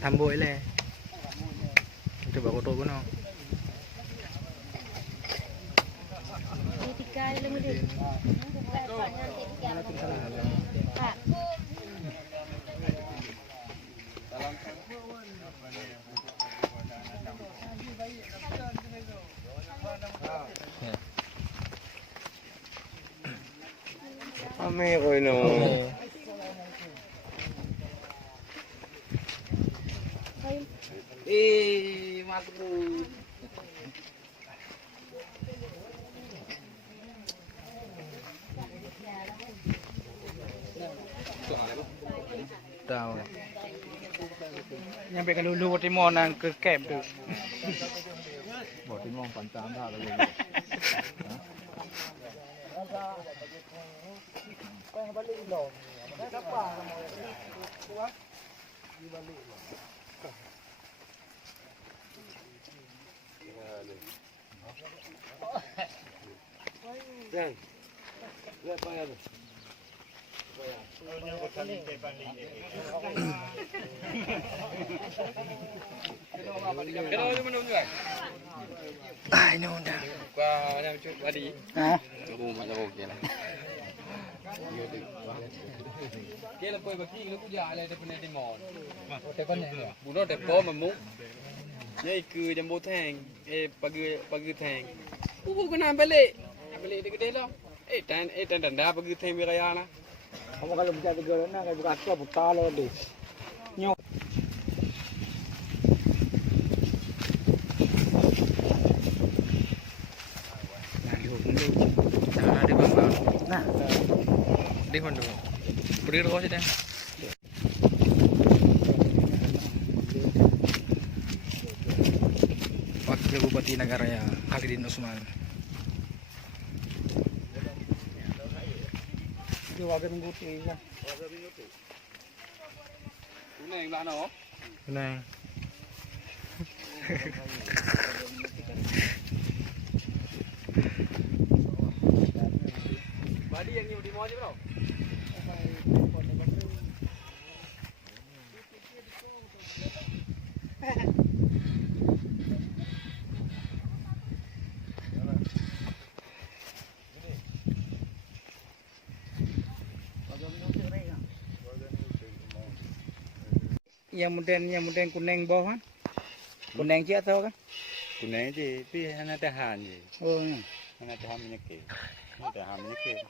Tambuk le. Coba kotor pun no. Tiga lagi deh. Pak. Ame ko no. Matu. Tahu. Nyampe ke lulu Timor nang ke camp tu. Timor pancam dah lagi. Jangan. Lihat payah tu. Ah, ini udah. Wah, yang cukup tadi. Ah. Rumah dah okey lah. Dia lepas bagi lu puja ada daripada Timor. Tekan ni. Bunuh depo memuk. Dia ikut jambu tang. Pagi tang. Kena balik. Balik dia gede lah. Dan dah pagi tang beraya lah. Kamu kalau buka tegak nak kayak buka apa buta lo deh. Nyok. Nah, di bawah. Nah, di mana? Beri rokok sih dah. Wakil Bupati Negara Raya Chalidin Oesman. Warga minggu tu lah. Warga minggu tu. Kunang mana? Kunang. Badi yang ni di mana je bro? Yang muden kuning bawah kan? Kuning je atau kan? Kunang je, tapi hanya tahan je. Oh, Hanya tahan minyak. Hanya tahan minyak.